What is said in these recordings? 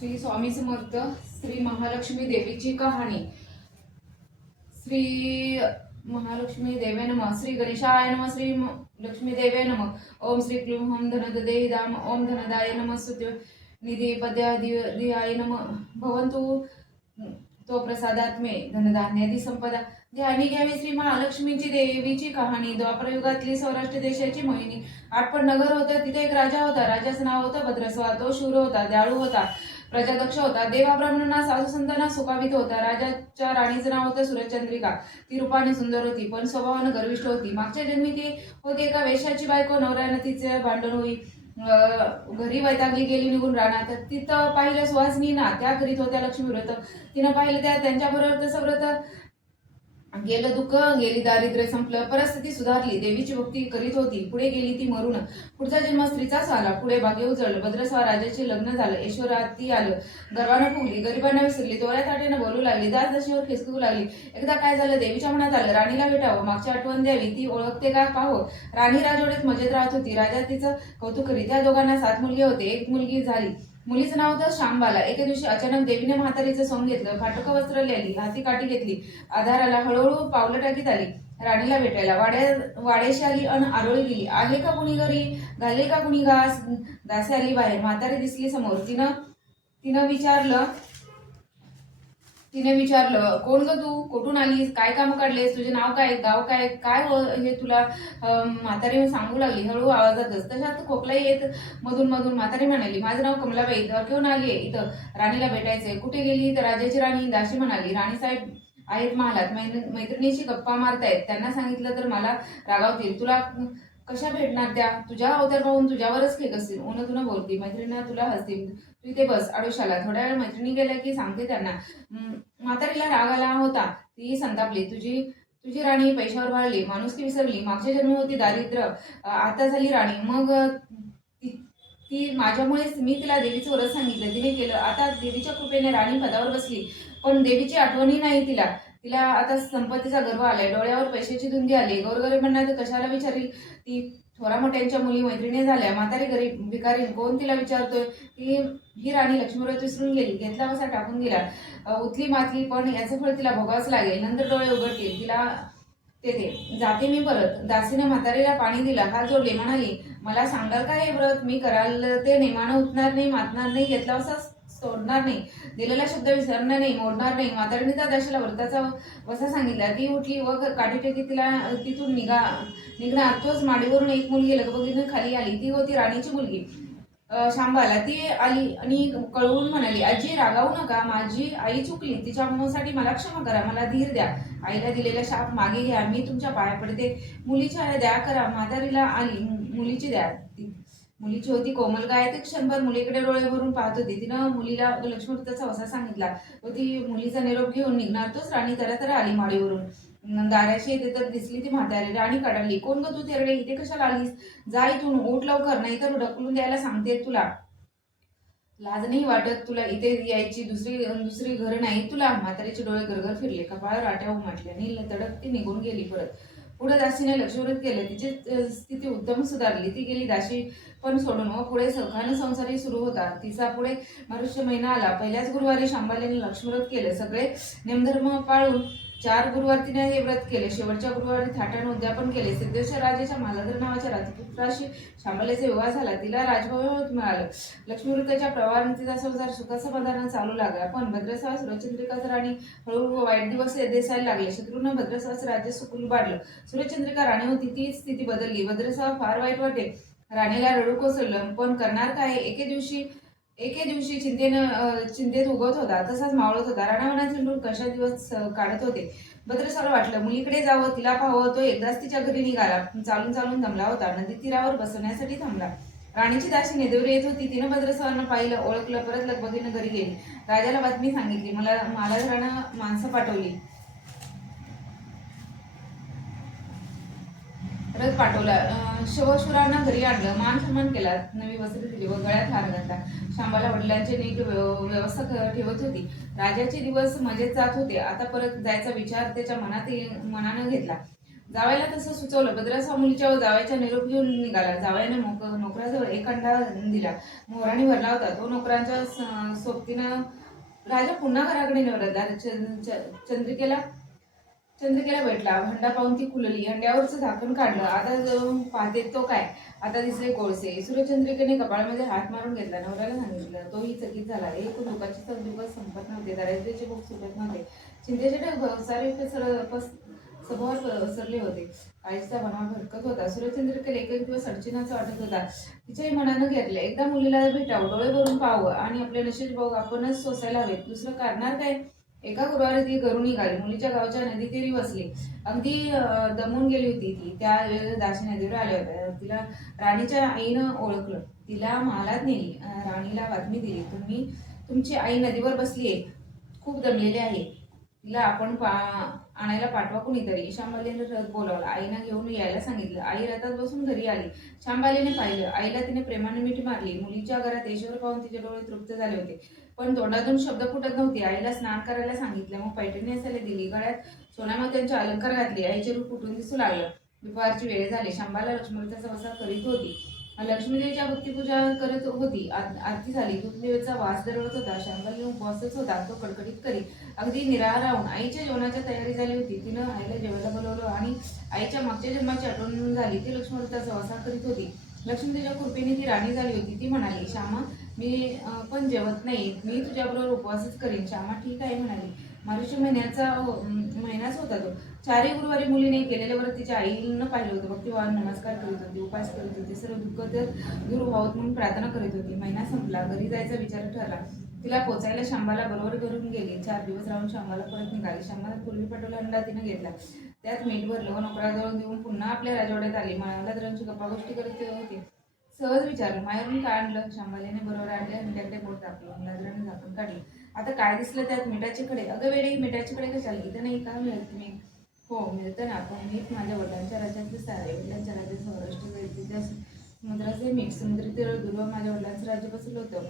श्री स्वामी समर्थ श्री महालक्ष्मी देवीची कहाणी. श्री महालक्ष्मी देवे नम श्री गणेशाय नम श्री लक्ष्मी देवे नम. ओम श्री क्लीं हम धनददे दाम ओम धनदाय नम सुत निधी पद्यादियाय नम. भवंतु तो प्रसादात्मे धनधान्यादी संपदा. ध्यानी घ्यावी श्री महालक्ष्मीची देवीची कहाणी. द्वापरयुगातली सौराष्ट्र देशाची मोहिनी. आठपण नगर होतं तिथे एक राजा होता. राजाचं नाव होतं भद्रस्वा. तो शूर होता दयाळू होता. प्रजादक्ष होता. देवा ब्राह्मणांना साधू संतांना सुखावित होता. राजाच्या राणीचं नाव होतं सुरचंद्रिका ती रूपाने सुंदर होती पण स्वभावानं गर्विष्ठ होती. मागच्या जन्मी ती होती एका वेशाची बायको. नवऱ्यानं तिचे भांडण होई घरी वैतागली गेली निघून राहणार तिथं पाहिलं सुहासनी ना त्या करीत होत्या लक्ष्मी व्रत तिनं पाहिलं त्या त्यांच्याबरोबर तसं व्रत गेलं दुःख गेली दारिद्र्य संपलं परिस्थिती सुधारली देवीची भक्ती करीत होती पुढे गेली ती मरून पुढचा जन्म स्त्रीचाच आला पुढे बागे उजळलं भद्रस्वा राजाचे लग्न झालं ऐश्वर्याती आलं. गर्वानं फुगली गरिबांना विसरली तोऱ्या ताटेनं बोलू लागली दास दशीवर खेचकू लागली. एकदा काय झालं देवीच्या मनात आलं राणीला भेटावं मागची आठवण द्यावी ती ओळखते का पाहो राणी राजवडीत मजेत राहत होती राजा तिचं कौतुक करी त्या दोघांना सात मुलगे होते एक मुलगी झाली. मुलीचं नाव होतं श्यामबाला. एके दिवशी अचानक देवीने म्हातारीचं सोंग घेतलं. घाटक वस्त्र लिहिली हाती काठी घेतली आधाराला हळूहळू पावलं टाकीत आली राणीला भेटायला. वाड्या वाड्याशी आली अन आरोळी गेली. आहे का कुणी घरी? घाले का कुणी घास? दासे आली बाहेर. म्हातारी दिसली समोर. तिनं तिनं विचारलं तिने विचारलं कोण ग तू? कुठून आलीस? काय काम काढलेस? तुझे नाव काय? गाव काय? काय हो हे तुला? म्हातारी सांगू लागली. हळू आवाजातच तशात खोकलाही येत मधून मधून म्हातारी म्हणाली माझं नाव कमलाबाई. घेऊन आली इथं राणीला भेटायचंय. कुठे गेली? तर राजाची राणी. दाशी म्हणाली राणी साहेब आहेत महालात. मैत्रिणीशी गप्पा मारतायत. त्यांना सांगितलं तर मला रागावतील. तुला कशा भेटणार त्या? तुझ्या अवतार पाहून तुझ्यावरच खेक असतील. उन तुला बोलती मैत्रिणींना तुला हसतील. तू इथे बस आडोशाला. थोड्या वेळ मैत्रिणी गेल्या की सांगते त्यांना. म्हातारीला राग आला होता. ती संतापली. तुझी तुझी राणी पैशावर वाढली. माणुसकी विसरली. मागच्या जन्म होती दारिद्र्य. आता झाली राणी. मग ती ती माझ्यामुळेच मी तिला देवीचं वरच सांगितलं. तिने केलं. आता देवीच्या कृपेने राणी पदावर बसली. पण देवीची आठवणही नाही तिला. तिला आता संपत्तीचा गर्व आलाय. डोळ्यावर पैशाची धुंदी आली. गोरगरीबांना तर कशाला विचारील? ती थोरा मोठ्यांच्या मुली मैत्रिणी झाल्या. म्हातारी गरीब भिकारी कोण तिला विचारतोय? ती ही राणी लक्ष्मीव्रत विसरून गेली. घेतला बसा टाकून गेला उतली उथली मातली पण याचं फळ तिला भोगावंच लागेल. नंतर डोळे उघडतील. तिला तेथे जाते मी परत. दासीने म्हातारीला पाणी दिला. हात जोडले. म्हणाली मला सांगाल का हे व्रत? मी कराल ते नेमानं उठणार नाही मातणार नाही. घेतला असा सोडणार नाही. दिलेला शब्द विसरणार नाही मोडणार नाही. म्हातारीने त्या दशाला व्रताचा वसा सांगितला. ती उठली व काठी टेकी तिला तिथून निघा निघणार. तोच माडीवरून एक मुलगी लगबगीनं खाली आली. ती होती राणीची मुलगी. शांबाला ती आली आणि कळवून म्हणाली आजी रागावू नका. माझी आई चुकली. तिच्या मुलासाठी मला क्षमा करा. मला धीर द्या. आईला दिलेला शाप मागे घ्या. मी तुमच्या पाया पडते. मुलीच्या द्या करा. म्हातारीला आली. मुलीची द्या. ती मुलीची होती कोमल गायत्री क्षणभर मुलीकडे डोळे भरून पाहत होती. तिनं मुलीला लक्ष्मीचा वसा सांगितला. व ती मुलीचा निरोप घेऊन निघणार तोच राणी तरा तरा आली माडीवरून दाराशी येते तर दिसली ती म्हातारी राणी काढली. कोण ग तू तेरडे? इथे कशाला आलीस? जा इथून उठ लवकर नाही तर ढकलून द्यायला सांगते तुला. लाज नाही वाटत तुला इथे यायची दुसरी दुसरी घर नाही तुला. म्हातारीचे डोळे गरगर फिरले. कपाळावर आट्या उमटल्या. नील तडक ती निघून गेली परत. पुढे दासीने लक्षव्रत केलं. तिची स्थिती उत्तम सुधारली. ती गेली दाशी पण सोडून. व पुढे सखान संसारही सुरू होता. तिचा पुढे मनुष्य महिना आला. पहिल्याच गुरुवारी शांबालीने लक्ष्मीव्रत केलं. सगळे नेमधर्म पाळून चार गुरुवार तिने हे व्रत केले. शेवटच्या गुरुवारी थाटाने उद्यापन केले. सिद्धेश्वर राजाच्या मालाधर नावाच्या राजपुत्राशी शामलेचा विवाह झाला. तिला राजभवन मिळालं. लक्ष्मीवृत्ताच्या प्रवाहाने तिचा संसार सुखासमाधानानं चालू लागला. पण भद्रसवास सुरचंद्रिकाचं राणी हळूहळू वाईट दिवस दिसायला लागले. शत्रूनं भद्रसवास राज्य सुकून पाडलं सुरचंद्रिका राणी होती तीच स्थिती बदलली. भद्रसवा फार वाईट वाटे. राणीला रडू कोसळलं. पण करणार काय? एके दिवशी एके दिवशी चिंतेनं चिंतेत उगवत होता तसाच मावळत होता. राणावनाचे चिंडून कशा दिवस काढत होते? भद्रसाला वाटलं मुलीकडे जावं तिला पाहावं तो एकदाच तिच्या घरी निघाला. चालून चालून दमला होता. नदी तीरावर बसवण्यासाठी थांबला. राणीची दाशी नेदेवर येत होती. तिनं भद्रसवानं पाहिलं ओळखलं परत लगबगीनं घरी गेली. राजाला बातमी सांगितली मला मालाधरानं माणसं पाठवली. रथ पाठवला. शवशुरांना घरी आणलं. मान सन्मान केला. नवी वस्त्र दिली व गळ्यात हार घातला. शांबाला वडिलांची नीट व्यव- व्यवस्था क- ठेवत होती. राजाचे दिवस मजेत जात होते. आता परत जायचा विचार त्याच्या मनात मनानं घेतला. जावायला तसं सुचवलं. भद्रासवा मुलीच्या जावायच्या निरोप घेऊन निघाला. जावयाने मोक नोकराजवळ एक अंडा दिला. मोहराने भरला होता. तो नोकरांच्या स- सोबतीनं राजा पुन्हा घराकडे निवडला. च- च- चंद्रिकेला चंद्रिकेला भेटला. हंडा पाहून ती खुलली हंड्यावरचं झाकण काढलं. आता पाहते तो काय? आता दिसले कोळसे. सूर्यचंद्रिकेने कपाळामध्ये हात मारून घेतला. नवऱ्याला सांगितलं तोही चकित झाला. एक दुःखाची तर संपत नव्हते. दारिद्र्याचे भूक सुटत नव्हते. चिंतेचे ढग सारे पसर पस सभोवर पसरले होते. आईचा मनावर भरकत होता. सूर्यचंद्रिकेला एक एक दिवस अडचणीचा वाटत होता. तिच्याही मनानं घेतलं. एकदा मुलीला भेटावं डोळे भरून पाहावं आणि आपले नशीब बघ आपणच सोसायला हवेत. दुसरं करणार काय? एका गुरुवारी ती घरून निघाली. मुलीच्या गावच्या नदी तीरी बसली. अगदी दमून गेली होती ती. त्या दाशी नदीवर आल्या होत्या. तिला राणीच्या आईनं ओळखलं. तिला महालात नेली. राणीला बातमी दिली. तुम्ही तुमची आई नदीवर बसली आहे खूप दमलेली आहे. तिला आपण पा आणायला पाठवा कुणीतरी. शांबालीने रथ बोलावला. आईनं घेऊन यायला सांगितलं. आई रथात बसून घरी आली. शांबालीने पाहिलं. आईला तिने प्रेमाने मिठी मारली. मुलीच्या घरात येशवर पाहून तिचे डोळे तृप्त झाले होते. पण तोंडातून शब्द फुटत नव्हते. आईला स्नान करायला सांगितलं. मग पैठणी असायला दिली. गळ्यात सोन्यामध्ये अलंकार घातले. आईचे रूप फुटून दिसू लागलं. दुपारची वेळ झाली. शांबाला लक्ष्मीचा सहसा करीत होती. लक्ष्मीदेवीच्या भक्तिपूजा करत होती. आरती झाली. दुधदेवीचा वास दरवत होता. शांबाली उपवासच होता. तो कडकडीत करी अगदी निराळा राहून आईच्या जेवणाची तयारी झाली होती. तिनं आईला जेवायला बोलवलं आणि आईच्या मागच्या जन्माची आठवण झाली. ती लक्ष्मीव्रताचा सवासा करीत होती. लक्ष्मीदेवीच्या कृपेने ती राणी झाली होती. ती म्हणाली श्यामा मी पण जेवत नाही. मी तुझ्याबरोबर उपवासच करीन. श्यामा ठीक आहे म्हणाली. मारुषी महिन्याचा महिनाच होता तो. चारही गुरुवारी मुलीने केलेले व्रत तिच्या आईनं पाहिलं होतं. भक्ती भक्तिभावान नमस्कार करीत होती उपास करीत होती सर्व दुःख तर दूर व्हावत म्हणून प्रार्थना करीत होती. महिना संपला घरी जायचा विचार ठरला. तिला पोचायला शांबाला बरोबर करून गेली. चार दिवस राहून शांबाला परत निघाली. शांबाला पूर्वी पटवला अंडा तिनं घेतला. त्यात मीठ भरलं व नोकराजवळ घेऊन पुन्हा आपल्या राजवाड्यात आली. महाराजांची गप्पा गोष्टी करत होती. सहज विचारलं माहेरून काय आणलं? शांबालीने बरोबर आणले अंड्याकडे बोट टाकलं नजराने झाकण काढलं. आता काय दिसलं त्यात? मिठाचीकडे अगं वेळे मिठाचे कडे कशाला? इथं नाही का मिळत मी हो मिळतं ना. पण मीठ माझ्या वडिलांच्या राज्यातले सारे वडिलांच्या राज्यात सौराष्ट्र वैद्य समुद्राचे मीठ समुद्री तीर दुर्व माझ्या वडिलांचं राज्य बसलं होतं.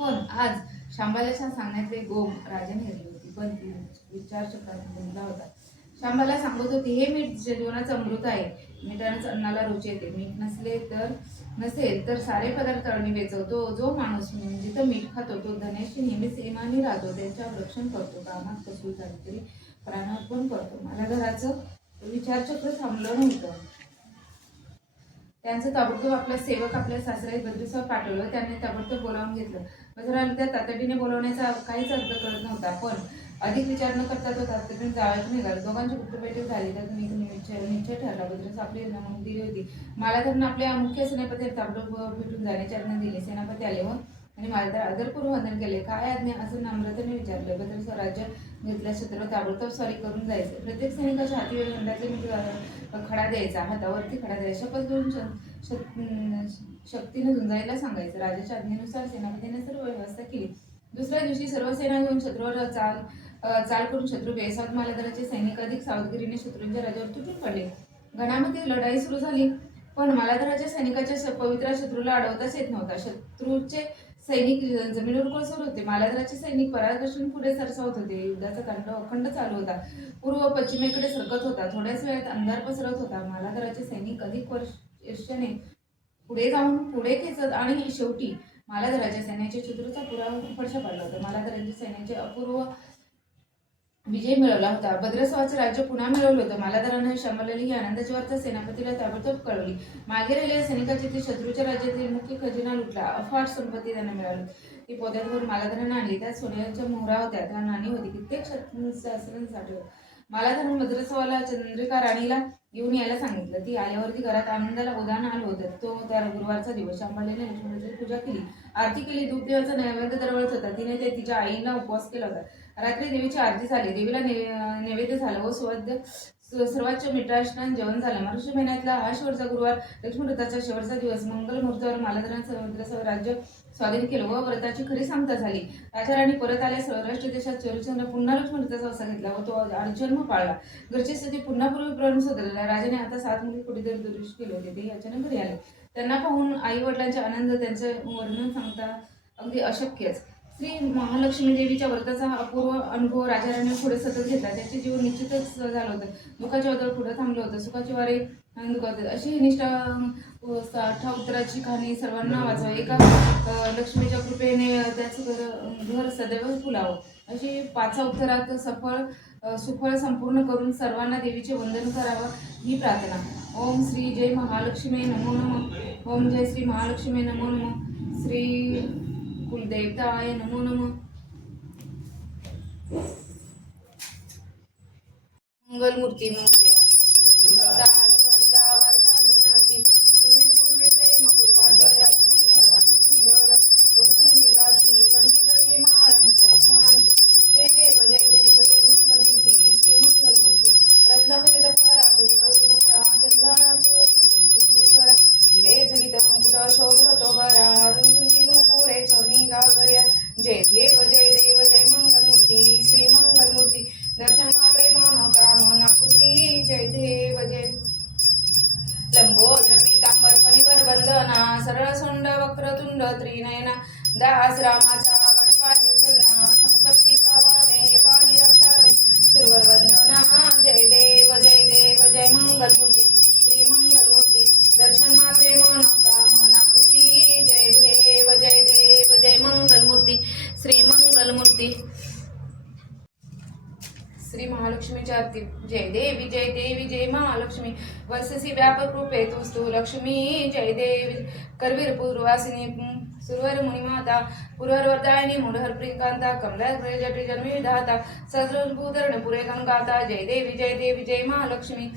पण आज शांबालाच्या सांगण्यातले गोम राजाने हरली होती. पण ती विचार चक्रात होता. शांबाला सांगत होती हे मीठ जीवनाचं अमृत आहे मिठानंच अन्नाला रुची येते. मीठ नसले तर नसेल तर सारे पदार्थ अळणी वेचवतो. जो माणूस जिथं मीठ खातो तो धनेशी नेहमीच इमानी राहतो. त्यांच्यावर रक्षण करतो कामात कसूर झाली तरी प्राणार्पण करतो. मला घराचं विचारचक्र थांबलं नव्हतं. त्यांचं ताबडतोब आपला सेवक आपल्या सासऱ्या बंधूसह पाठवलं. त्यांनी ताबडतोब बोलावून घेतलं. बजराला त्या तातडीने बोलवण्याचा काहीच अर्थ करत नव्हता. पण अधिक विचार न करता तो तातडीने जाळत निघाला. दोघांची गुप्त बैठक झाली. तर मी निश्चय निश्चय ठरला बद्रस आपली नमूद दिली होती. मला आपल्या मुख्य सेनापती ताबडोब भेटून जाण्याची आज्ञा दिली. सेनापती आले व आणि माझ्या तर आदरपूर्व वंदन केले. काय आज्ञा? असं नम्रतेने विचारलं. बद्र स्वराज्य घेतल्या शत्रू ताबडतोब सॉरी करून जायचं. प्रत्येक सैनिकाच्या हाती वेळ खडा द्यायचा हातावरती खडा द्यायचा. शपथ घेऊन श- शक्तीने झुंजायला सांगायचं. राजाच्या आज्ञेनुसार सेनापतीने सर्व व्यवस्था केली. दुसऱ्या दिवशी सर्व सेना घेऊन शत्रूवर चाल चाल करून शत्रू बेसात मालादराचे सैनिक अधिक सावधगिरीने शत्रूंच्या राजावर तुटून पडले. घणामध्ये लढाई सुरू झाली. पण मालाधराच्या सैनिकाच्या श- पवित्र शत्रूला अडवताच येत नव्हता. शत्रूचे सैनिक जमिनीवर कोसळत होते? मालाधराचे सैनिक पराकर्षण पुढे सरसावत होते. युद्धाचा कांड अखंड चालू होता. पूर्व पश्चिमेकडे सरकत होता. थोड्याच वेळात अंधार पसरत होता. मालाधराचे सैनिक अधिक वर्षाने पुढे जाऊन पुढे खेचत आणि शेवटी मालाधराच्या सैन्याच्या शत्रूचा पुरा फडशा पडला होता. मालाधराच्या सैन्याचे अपूर्व विजय मिळवला होता. भद्रसवाचे राज्य पुन्हा मिळवलं होतं. मालाधरानं शंभरलेली ही आनंदाची वार्ता सेनापतीला ताबडतोब कळवली. मागे राहिलेल्या सैनिकाचे ते शत्रूच्या राज्यातील मुख्य खजिना लुटला. अफाट संपत्ती त्यांना मिळाली. ती पोत्यातवर मालाधरानं आणली. त्यात सोन्याच्या मोहरा होत्या. त्या नाणी होती. कित्येक सहस्रांसाठी मालाधरण मद्रसवाला चंद्रिका राणीला घेऊन यायला सांगितलं. ती आल्यावरती घरात आनंदाला उदाहरण आलं होतं. तो त्या गुरुवारचा दिवस शांबालीने लक्ष्मणाची पूजा केली. आरती केली. दूध देवाचा नैवेद्य दरवळत होता. तिने ते तिच्या आईला उपवास केला होता. रात्री देवीची आरती झाली. देवीला ने- नैवेद्य झालं व सुवाद्य स- सर्वांच मिठाष्टान जेवण झालं. मार्गशीर महिन्यातला हा शेवटचा गुरुवार लक्ष्मी व्रताचा शेवटचा दिवस मंगल मुहूर्तावर मालाधरांचं राज्य स्वाधीन केलं व व्रताची खरी सांगता झाली. राजा राणी परत आल्या सौराष्ट्र देशात चोरीचंद्र पुन्हा लक्ष्मी व्रताचा वसा घेतला व तो जन्म पाळला. घरची स्थिती पुन्हा पूर्वीप्रमाणे सुधारला. राजाने आता सात मुली कुठेतरी दुरुस्त केले होते. ते अचानक घरी आले. त्यांना पाहून आई वडिलांचे आनंद त्यांचे वर्णन सांगता अगदी अशक्यच. श्री महालक्ष्मी देवीच्या व्रताचा हा अपूर्व अनुभव राजा राणी पुढे सतत घेतला त्याचे जीवन निश्चितच झालं होतं. दुःखाचे वादळ पुढे थांबलं होतं. सुखाचे वारे दुखात अशी निष्ठा अं, उत्तराची कहाणी सर्वांना वाचावं. एका लक्ष्मीच्या कृपेने त्याचं घर घर सदैव फुलावं. अशी पाचा उत्तरात सफळ सुफळ संपूर्ण करून सर्वांना देवीचे वंदन करावं ही प्रार्थना. ओम श्री जय महालक्ष्मी नमो नमः. ओम जय श्री महालक्ष्मी नमो नमः. श्री कुलदेवताय नमो नमः. मंगलमूर्ती. वंदना वक्रतुंड त्रिनयना दास रामाचा महालक्ष्मीची जय देवी जय देवी जय महालक्ष्मी। वससी व्यापक रूपे तुस्तु लक्ष्मी जय देवी। करवीर पूर्वासिनी सुरवर मुनिमाता पुरवरदायिनी मुरहर प्रियकांता कमला जटी जन्मी विधाता सद्रभूधरण पुरे गंगाता जय देवी जय देवी जय महालक्ष्मी।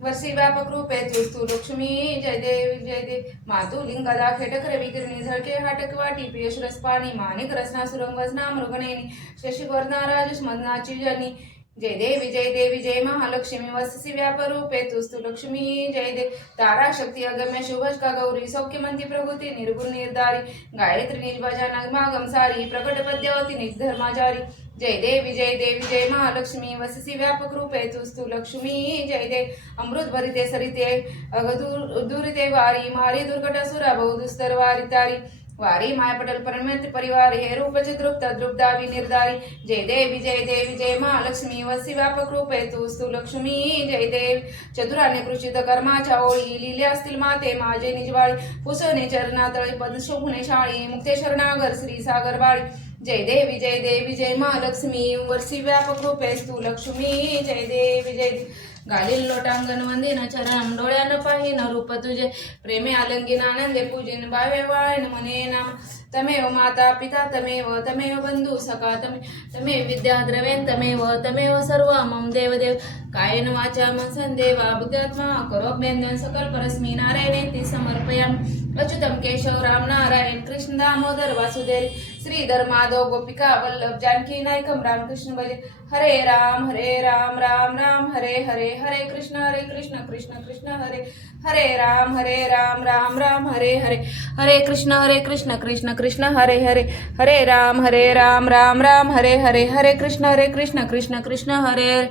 वर्षी व्यापक रूपे तुस्तु लक्ष्मी जय देवी जय देव मातु लिंगदा खेटक रवी किरणी झळके हाटक वाटी पियश रसपाणी माणिक रसना सुरंग वजना मृगणेनी शशी राजेश मदनाची जनी जय देवी जय देवी जय महालक्ष्मी वससी व्यापरूपे तुस्तु लक्ष्मी जय देव तारा शक्ति अगम्य शुभज का गौरी सौख्यमंती प्रभुति निर्गुण निर्धारी गायत्री निजबाजा नगमागम सारी प्रकट पद्यावती निज धर्माचारी जय देवी जय देवी जय महालक्ष्मी वससी व्यापक रूपे तुस्तु लक्ष्मी जय देव अमृत भरिते सरिते अगदूर दुरिते वारी मारी दुर्घट असुरा बहुदुस्तर वारी तारी। वारी मायपटल परमेत परिवार हे रूप चिद्रुप्त द्रुपदावी निर्धारी जय देवी जय देवी जय महालक्ष्मी वसी व्यापक रूपे तुस्तु लक्ष्मी जय देव. चतुराने कृषित कर्माच्या ओळी लिहिल्या असतील माते माझे निजवाळी पुसणे चरणातळी पद शोभणे शाळी मुक्तेश्वर नागर श्री सागर बाळी. जय देवी जय देवी जय महालक्ष्मी. वर्षी व्यापक रूपेस तू लक्ष्मी. जय देवी जय देवी गालील लोटांगण वंदिन चरण डोळ्यानं पाहिन रूप तुझे प्रेमे आलंगीन आनंदे पूजिन बावे वाळन म्हणे नाम. तमेव माता पिता तमेव तमेव बंधू सखा तमे तमेव विद्या द्रवेन तमेव तमेव सर्व मम देव देव. कायन वाचा मनसन देवा बुद्धात्मा करो व्यंजन सकल परस्मी नारायणे ती समर्पयाम. अच्युतम केशव राम नारायण कृष्ण दामोदर वासुदेव श्रीधर माधव गोपिका वल्लभ जानकी नायकम रामकृष्ण भजे. हरे राम हरे राम राम राम. हरे हरे हरे कृष्ण हरे कृष्ण कृष्ण कृष्ण हरे हरे राम हरे राम राम राम हरे हरे हरे कृष्ण हरे कृष्ण कृष्ण कृष्ण हरे हरे हरे राम हरे राम राम राम हरे हरे हरे कृष्ण हरे कृष्ण कृष्ण कृष्ण हरे हरे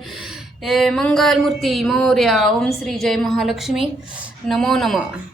हे मंगलमूर्ती मौर्या ओम श्री जय महालक्ष्मी नमो नमः